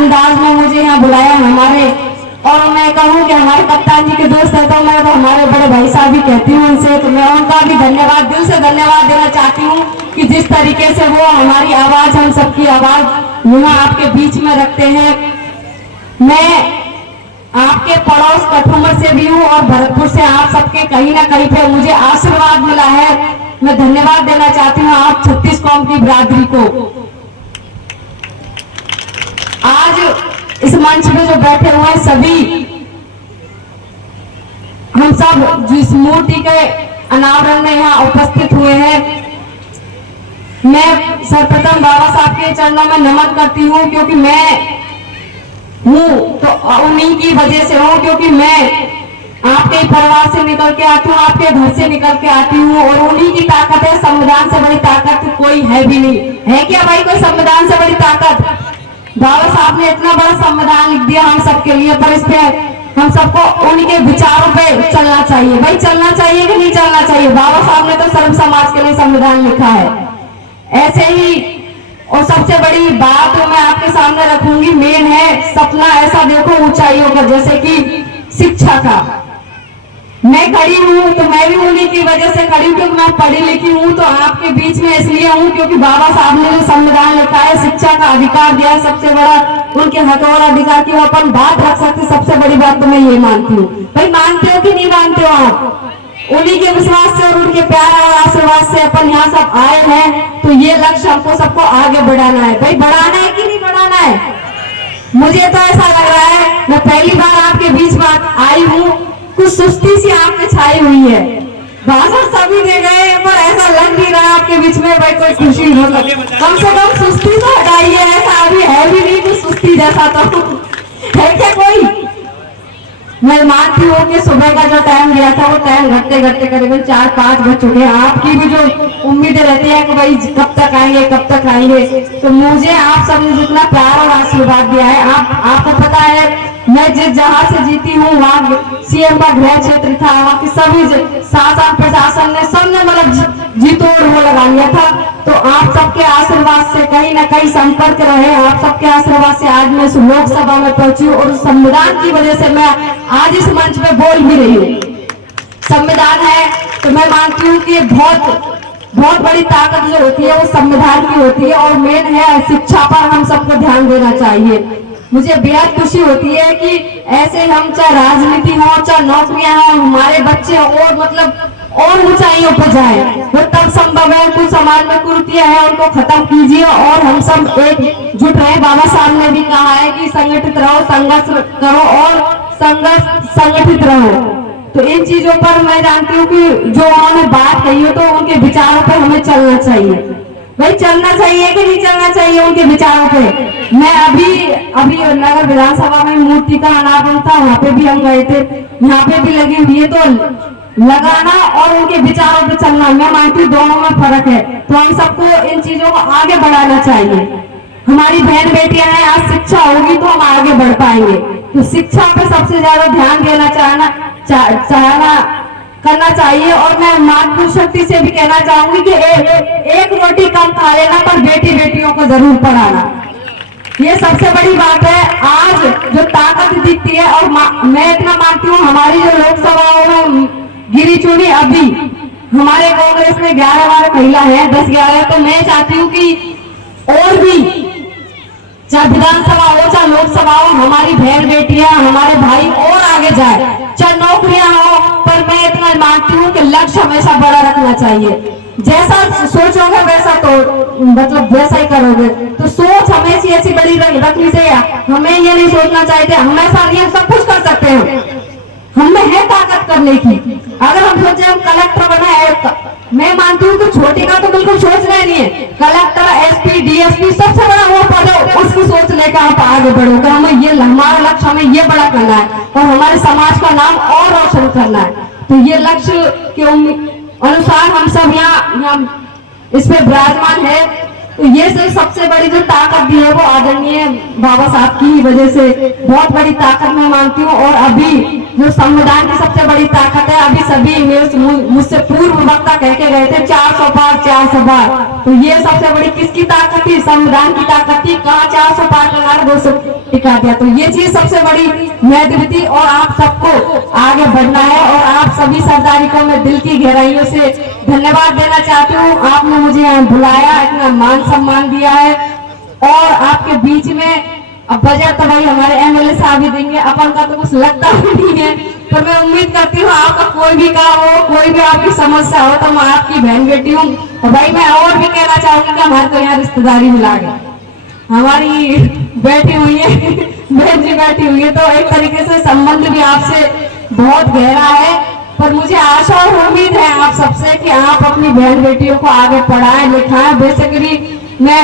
अंदाज में मुझे यहाँ बुलाया हमारे, और मैं कहूँ कि हमारे कप्तान जी के दोस्त है तो मैं तो हमारे बड़े भाई साहब भी कहती हूँ उनसे, तो मैं उनका भी धन्यवाद, दिल से धन्यवाद देना चाहती हूँ कि जिस तरीके से वो हमारी आवाज, हम सबकी आवाज यहाँ आपके बीच में रखते हैं। मैं आपके पड़ोस कठुमर से भी हूँ और भरतपुर से, आप सबके कहीं ना कहीं पे मुझे आशीर्वाद मिला है। मैं धन्यवाद देना चाहती हूँ आप 36 कौम की बिरादरी को। आज इस मंच पे जो बैठे हुए हैं सभी, हम सब जिस मूर्ति के अनावरण में यहाँ उपस्थित हुए हैं, मैं सर्वप्रथम बाबा साहब के चरणों में नमन करती हूँ, क्योंकि मैं हूँ तो उन्हीं की वजह से हूँ, क्योंकि मैं आपके परिवार से निकल के आती हूँ, आपके घर से निकल के आती हूँ, और उन्हीं की ताकत है। संविधान से बड़ी ताकत कोई है भी नहीं, है क्या भाई कोई संविधान से बड़ी ताकत? बाबा साहब ने इतना बड़ा संविधान लिख दिया हम सबके लिए, पर इस पे हम सबको उनके विचारों पे चलना चाहिए। भाई चलना चाहिए कि नहीं चलना चाहिए? बाबा साहब ने तो सर्व समाज के लिए संविधान लिखा है। ऐसे ही और सबसे बड़ी बात मैं आपके सामने रखूंगी, मेन है सपना ऐसा देखो ऊंचाइयों का, जैसे कि शिक्षा का। मैं खड़ी हूँ तो मैं भी उन्हीं की वजह से खड़ी हूँ, क्योंकि मैं पढ़ी लिखी हूँ, तो आपके बीच में इसलिए हूँ क्योंकि बाबा साहब ने जो संविधान लिखा है, शिक्षा का अधिकार दिया है, सबसे बड़ा उनके हक और अधिकार की अपन बात रख सकते। सबसे बड़ी बात तो मैं ये मानती हूँ। भाई मानते हो कि नहीं मानते हो आप? उन्हीं के विश्वास से और उनके प्यार और आशीर्वाद से अपन यहाँ सब आए हैं, तो ये लक्ष्य हमको सबको आगे बढ़ाना है। भाई बढ़ाना है कि नहीं बढ़ाना है? मुझे तो ऐसा लग रहा है, मैं पहली बार आपके बीच में आई हूँ, कुछ सुस्ती सी आप पे छाई हुई है। भाषण सभी दे गए पर ऐसा लग नहीं रहा आपके बीच में भाई कोई खुशी हो। कम से कम सुस्ती तो हटाइए, ऐसा अभी है भी नहीं कुछ सुस्ती जैसा, तो है क्या कोई? मैं मानती हूँ कि सुबह का जो टाइम दिया था वो टाइम घटते घटते करीबन 4-5 बज चुके हैं। आपकी भी जो उम्मीदें रहती है कि भाई कब तक आएंगे कब तक आएंगे, तो मुझे आप सबने जितना प्यार और आशीर्वाद दिया है, आपको पता है मैं जिस जहां से जीती हूँ वहाँ सीएम का गृह क्षेत्र था, वहाँ की सभी शासन प्रशासन ने सबने मतलब जीतोड़ वो लगा लिया था। तो आप सबके आशीर्वाद से कहीं ना कहीं संपर्क रहे, आप सबके आशीर्वाद से आज मैं लोकसभा में पहुंची हूँ, और संविधान की वजह से मैं आज इस मंच पे बोल भी रही हूँ। संविधान है तो मैं मानती हूँ कि बहुत बड़ी ताकत जो होती है वो संविधान की होती है, और मेन है शिक्षा पर हम सबको ध्यान देना चाहिए। मुझे बेहद खुशी होती है कि ऐसे हम चाहे राजनीति हो चाहे नौकरियां हो, हमारे बच्चे और मतलब और ऊंचाइयों पर जाए, वो तब संभव है। कुछ समाज में कुरीतियां हैं उनको खत्म कीजिए और हम सब एकजुट रहे। बाबा साहब ने भी कहा है कि संगठित रहो, संघर्ष करो और संगठित रहो। तो इन चीजों पर मैं जानती हूँ कि जो उन्होंने बात कही है तो उनके विचारों पर हमें चलना चाहिए। भाई चलना चाहिए कि नहीं चलना चाहिए उनके विचारों पे? मैं अभी नगर विधानसभा में मूर्ति का अनावरण था, वहाँ पे भी हम गए थे, यहाँ पे भी लगी हुई है। तो लगाना और उनके विचारों पे चलना, मैं मानती हूँ दोनों में फर्क है। तो हम सबको इन चीजों को आगे बढ़ाना चाहिए। हमारी बहन बेटियां हैं, आज शिक्षा होगी तो हम आगे बढ़ पाएंगे। तो शिक्षा पे सबसे ज्यादा ध्यान देना करना चाहिए। और मैं मातृ शक्ति से भी कहना चाहूंगी कि एक रोटी कम खा लेना, पर बेटियों को जरूर पढ़ाना, ये सबसे बड़ी बात है। आज जो ताकत दिखती है, और मैं इतना मानती हूँ हमारी जो लोकसभा में गिरी चुनी, अभी हमारे कांग्रेस में 11 महिला है, 10-11, तो मैं चाहती हूँ कि और भी चाहे विधानसभा हो चाहे लोकसभा हो, हमारी बहन बेटियां हमारे भाई और आगे जाए, चाहे नौकरियां हो, पर मैं इतना मानती हूँ कि लक्ष्य हमेशा बड़ा रखना चाहिए। जैसा सोचोगे वैसा तो मतलब वैसा ही करोगे। तो सोच हमेशा ऐसी बड़ी रखनी चाहिए। हमें ये नहीं सोचना चाहिए हमेशा नहीं हम सब कुछ कर सकते हैं, हमें है ताकत करने की। अगर हम सोचे हम कलेक्टर बना है, मैं मानती हूँ कि छोटी का तो बिल्कुल सोचना ही नहीं है। कलेक्टर, एसपी, डीएसपी सबसे बड़ा वो पद है, उसकी सोच लेकर आप आगे बढ़ोगे। हमें ये हमारा लक्ष्य हमें ये बड़ा करना है और हमारे समाज का नाम और रोशन करना है। तो ये लक्ष्य के अनुसार हम सब यहाँ इस पे विराजमान है। तो ये सबसे बड़ी जो ताकत दी है वो आदरणीय बाबा साहब की वजह से बहुत बड़ी ताकत मैं मानती हूँ। और अभी जो संविधान की सबसे बड़ी ताकत है। अभी सभी मुझसे पूर्व वक्ता कह के गए थे 400 पार 400 बार, तो ये सबसे बड़ी किसकी ताकत थी? संविधान की ताकत थी। कहाँ 400 पार लगा 200 टिका दिया, तो ये चीज सबसे बड़ी महत्व थी। और आप सबको आगे बढ़ना है और आप सभी सरदारी को मैं दिल की गहराइयों से धन्यवाद देना चाहती हूँ। आपने मुझे यहाँ बुलाया, इतना मान सम्मान दिया है और आपके बीच में अब बजट तो भाई हमारे एमएलए साहब ही देंगे, अपन का तो कुछ लगता ही नहीं है। तो मैं उम्मीद करती हूँ आपका कोई भी काम हो, कोई भी आपकी समस्या हो, तो मैं आपकी बहन बेटी हूँ। और भाई मैं और भी कहना चाहूंगी कि हमारे तो यहाँ रिश्तेदारी मिला गया, हमारी बैठी हुई है बहन जी बैठी हुई है, तो एक तरीके से संबंध भी आपसे बहुत गहरा है। पर मुझे आशा और उम्मीद है आप सबसे कि आप अपनी बहन बेटियों को आगे पढ़ाएं लिखाएं। बेसिकली मैं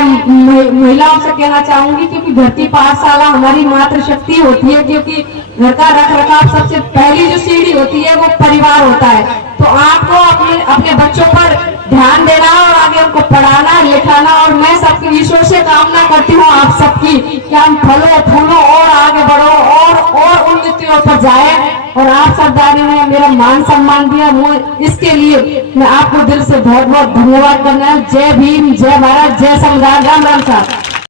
महिलाओं से कहना चाहूंगी, क्योंकि घर की पाठशाला हमारी मातृशक्ति होती है, क्योंकि घर का रख रखाव सबसे पहली जो सीढ़ी होती है वो परिवार होता है। तो आपको अपने बच्चों पर ध्यान देना और आगे उनको पढ़ाना लिखाना। और मैं सबकी ईश्वर से कामना करती हूँ आप सबकी कि हम फलों फूलों और आगे बढ़ो और उन्नतियों पर जाए। और आप सरदारी ने मेरा मान सम्मान दिया, इसके लिए मैं आपको दिल से बहुत बहुत धन्यवाद करना है। जय भीम, जय भारत, जय संविधान। राम राम साहब।